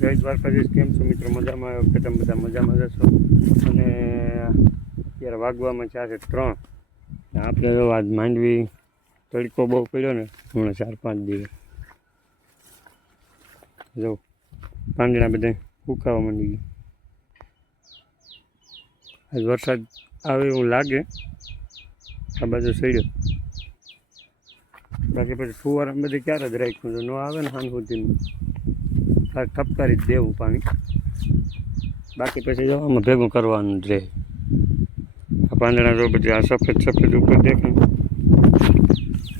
જય દ્વારકાધીશ, કેમ છો મિત્રો? મજામાં આવ્યો કે તમે બધા મજામાં જશો? અને અત્યારે વાગવામાં છે 3. આપણે જો આજ માંડવી તડકો બહુ પડ્યો ને હમણાં 4-5 દિવસ જો પાંદડા બધા સુકાવા માંડી ગયા. આજ વરસાદ આવે એવું લાગે, આ બાજુ સડ્યો. બાકી પછી ફુવારા બધી ક્યારે જ રાખ્યું તો ન આવે ને હાન સુધીમાં ઠપકારી જ દેવું પાણી. બાકી પછી જો આમાં ભેગું કરવાનું જ રહે. આ પાંદડા જો બધી આ સફેદ સફેદ ઉપર દેખાય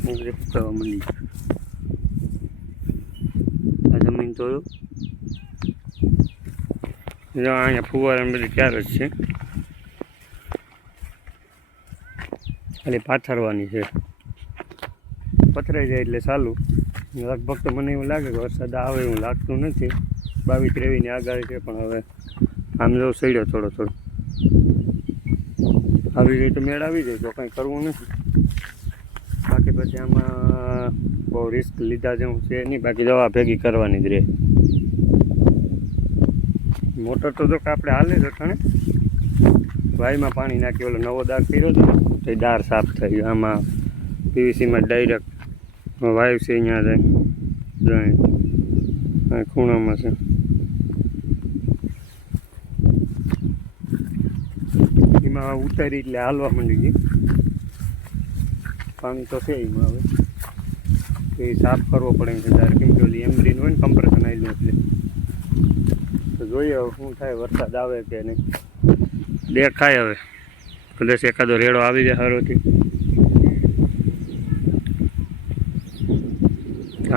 બધી સુકાવા માંડી. આ જમીન તો જો અહીંયા ફુવારા બધી ક્યારે જ છે, ખાલી પાથરવાની છે. પથરાઈ જાય એટલે ચાલુ. લગભગ તો મને એવું લાગે કે વરસાદ આવે એવું લાગતું નથી. 22-23ની આગાહી છે, પણ હવે આમ જો સડ્યો થોડો આવી જાય તો મેળ આવી જાય તો કંઈ કરવું નથી. બાકી પછી આમાં બહુ રિસ્ક લીધા જેવું છે નહીં. બાકી દવા ભેગી કરવાની જ રહે. મોટર તો જો કે આપણે હાલે છે અટાણે વાયમાં પાણી નાખી ઓલો નવો દાર કર્યો હતો તો એ દાર સાફ થઈ ગયો. આમાં પીવીસીમાં ડાયરેક્ટ વાયુ છે, અહીંયા જાય ખૂણામાં છે. એમાં ઉતારી એટલે હાલવા માંડી ગઈ. પાણી તો છે એમાં, હવે એ સાફ કરવો પડે છે દાર, કેમ કે ઓલી એમરીન હોય ને કમ્પ્રેશન આવેલું એટલે. તો જોઈએ હવે શું થાય, વરસાદ આવે કે નહીં. દેખાય હવે કદાચ એકાદો રેડો આવી જાય સારોથી.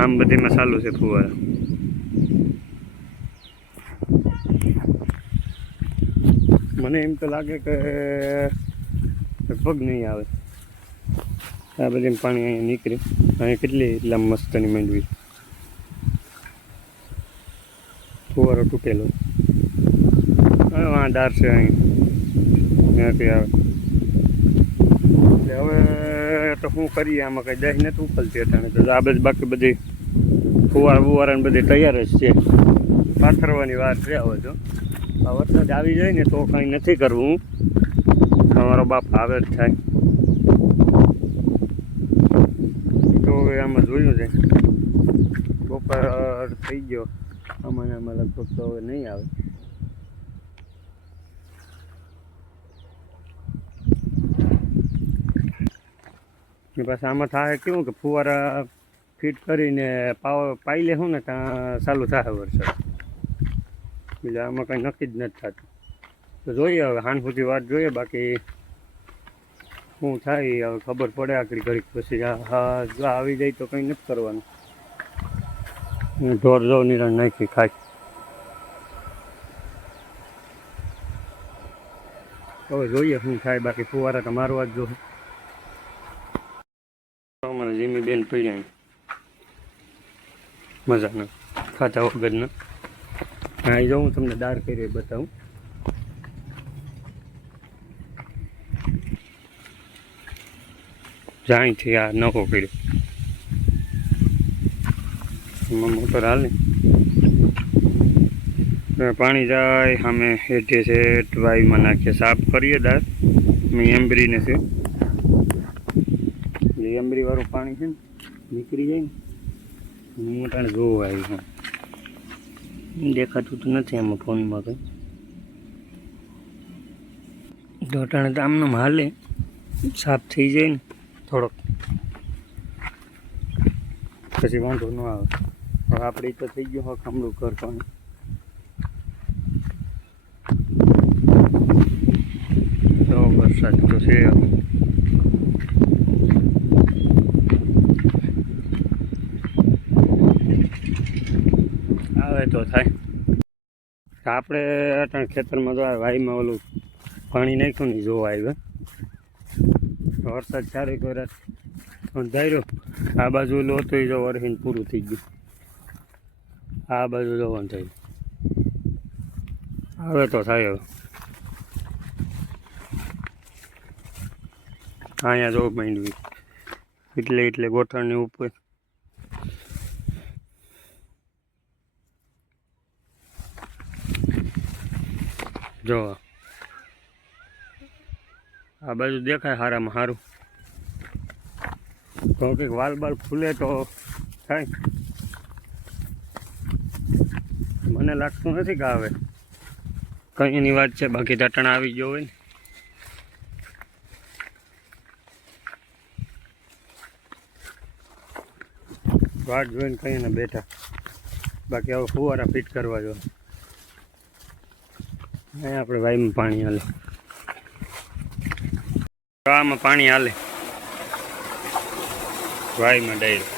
આમ બધીમાં ચાલુ છે ફુવારા. મને એમ તો લાગે કે લગભગ નહીં આવે. આ બધી પાણી અહીંયા નીકળે. અહીંયા કેટલી એટલા મસ્તની માંડવી, ફુવારો તૂટેલો. હવે આ ડાર છે અહીં ત્યાંથી આવે. એટલે હવે તો શું કરીએ, આમાં કંઈ દહીં નથી ઉકલતી અટાણે. તો આ બધી બાકી બધી ફુવારા ને બધી તૈયાર જ છે. પાથરવાની વાર છે. હવે જો આ વરસાદ આવી જાય ને તો કંઈ નથી કરવું. તમારો બાપ આવે જ થાય. તો હવે આમાં જોયું છે બપોર થઈ ગયો. આમાં લગભગ તો હવે નહીં આવે. પાછા આમાં થાય કેવું કે ફુવારા ફિટ કરીને પાઈ લેવું ને ત્યાં ચાલુ થાય વરસાદ. એટલે આમાં કંઈ નક્કી જ નથી થતું. તો જોઈએ હવે હાન સુધી વાત જોઈએ. બાકી શું થાય હવે ખબર પડે આખરી ઘડીક પછી. હા જો આવી જાય તો કંઈ નથી કરવાનું. ઢોર જો નિરાણ નાખી ખાય. હવે જોઈએ શું થાય. બાકી ફુવારા તો મારવા જ જોઈએ. અમારે જીમી બેન પડ્યા મજાના ખાતા વગરના. હા એ જાઉં તમને દાર કરી બતાવું. જાણીથી આ નવો કર્યો. એમાં મોટર હાલે પાણી જાય સામે હેઠે છે. વાયુમાં નાખીએ સાફ કરીએ દાર. એમ્બ્રીને છે એમ્બ્રી વાળું પાણી છે ને નીકળી જાય ને. હું અટાણે જોવું આવ્યું દેખાતું તો નથી આમાં ફોનમાં કંઈ. તો અટાણે તો આમનો હાલે સાફ થઈ જાય ને થોડોક પછી વાંધો ન આવે. હવે આપણે તો થઈ ગયું હવે કમળું ઘર પાણી. તો વરસાદ તો છે. આવે તો થાય. આપણે અટાણે ખેતરમાં જો વાયમાં ઓલું પાણી નાખ્યું ને જોવા આવ્યા. વરસાદ સારી કરે ધાર્યો. આ બાજુ લો તો એ જો વરહીને પૂરું થઈ ગયું. આ બાજુ જોવાનું થાય. હવે તો થાય. હવે અહીંયા જો માંડવી એટલે ગોઠણની ઉપર જો આ બાજુ દેખાય હારામાં સારું, તો કંઈક વાલ બાલ ફૂલે તો થાય. મને લાગતું નથી કે આવે કંઈ એની વાત છે, બાકી ટટણ આવી ગયો હોય ને. વાટ જોઈને કઈ ને બેઠા, બાકી હવે ફુવારા ફિટ કરવા જો. અહીંયા આપણે વાઈમાં પાણી હાલે, આમાં પાણી હાલે વાઈમાં ડાયરેક્ટ.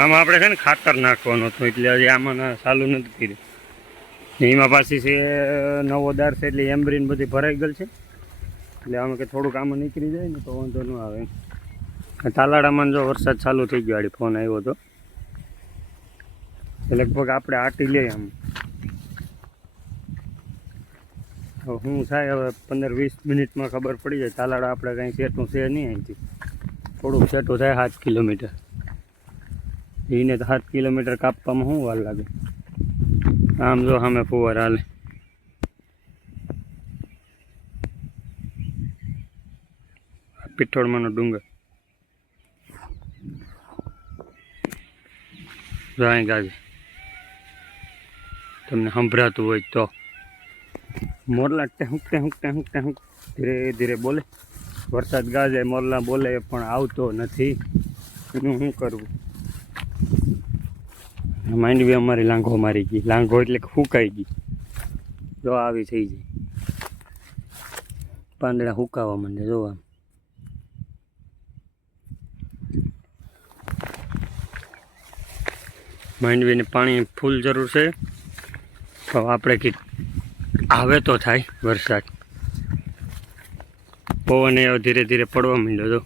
આમાં આપણે છે ને ખાતર નાખવાનું હતું, એટલે હજી આમાં ચાલુ નથી કર્યું. એમાં પાછી છે નવો દાર છે, એટલે એમ્બ્રીન બધી ભરાઈ ગયેલ છે, એટલે આમાં કે થોડુંક આમાં નીકળી જાય ને તો વાંધો ન આવે. તાલાડામાં જો વરસાદ ચાલુ થઈ ગયો, આડી ફોન આવ્યો હતો, લગભગ આપણે આટી લઈએ આમ. હવે શું થાય, હવે 15-20 મિનિટમાં ખબર પડી જાય. તાલાડા આપણે કંઈ સેટું છે નહીં, અહીંથી થોડુંક સેટું થાય 7 કિલોમીટર. એને તો 7 કિલોમીટર કાપવામાં શું વાર લાગે. આમ જો સામે ફુવારા હાલે. પિઠોળમાંનો ડુંગર જાય ગાજે, તમને સંભળાતું હોય તો. મોરલા ટેહુક ટેહુક ટેહુક ટેહુક ધીરે ધીરે બોલે. વરસાદ ગાજે, મોરલા બોલે પણ આવતો નથી, એનું શું કરવું. માંડવી અમારી લાંઘો મારી ગઈ. લાંઘો એટલે ફૂંકાઈ ગઈ. જો આવી થઈ જાય, પાંદડા હુકાવા માંડે. જો આમ માંડવીને પાણી ફૂલ જરૂર છે. તો આપણે કંઈક આવે તો થાય વરસાદ. પવન એ ધીરે ધીરે પડવા માંડ્યો.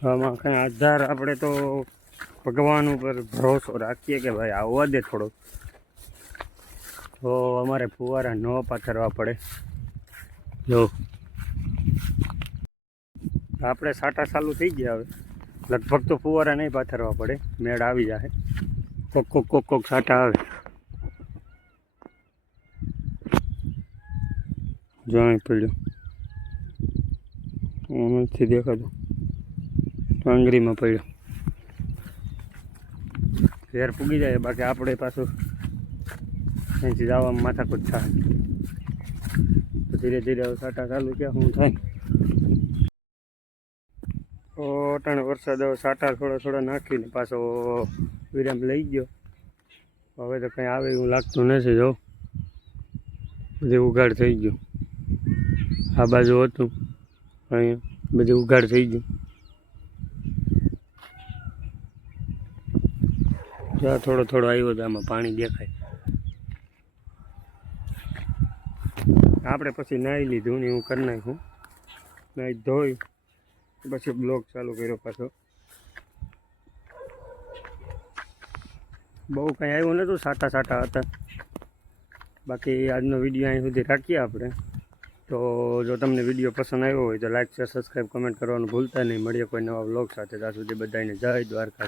તો આમાં કંઈ આધાર આપણે તો ભગવાન ઉપર ભરોસો રાખીએ કે ભાઈ આવવા દે થોડોક, તો અમારે ફુવારા ન પાથરવા પડે. જો આપણે સાટા ચાલુ થઈ ગયા, હવે લગભગ તો ફુવારા નહીં પાથરવા પડે, મેળ આવી જાય. કોક સાટા આવે. જો અહીં પડ્યો, નથી દેખાતું, આંગળીમાં પડ્યો. ઘેર પૂગી જાય, બાકી આપણે પાછું અહીંથી જવામાં માથાકૂટ થાય. ધીરે ધીરે સાટા ચાલુ ક્યાં શું થાય. તો અટાણે વરસાદ હવે સાટા થોડા નાખીને પાછો વિરામ લઈ ગયો. હવે તો કંઈ આવે એવું લાગતું નથી. જો બધી ઉઘાડ થઈ ગયું. આ બાજુ હતું, અહીંયા બધી ઉઘાડ થઈ ગયું. જ્યાં થોડો આવ્યો તો આમાં પાણી દેખાય. આપણે પછી નાહી લીધું ને હું કરી નાખ્યું. નાહી ધોઈ પછી બ્લોગ ચાલુ કર્યો પાછો. બહુ કંઈ આવ્યું નહોતું, સાટા હતા. બાકી આજનો વિડીયો અહીં સુધી રાખીએ આપણે. તો જો તમને વિડીયો પસંદ આવ્યો હોય તો લાઈક, શેર, સબસ્ક્રાઈબ, કમેન્ટ કરવાનું ભૂલતા નહીં. મળીએ કોઈ નવા બ્લોગ સાથે. ત્યાં સુધી બધાને જય દ્વારકાધીશ.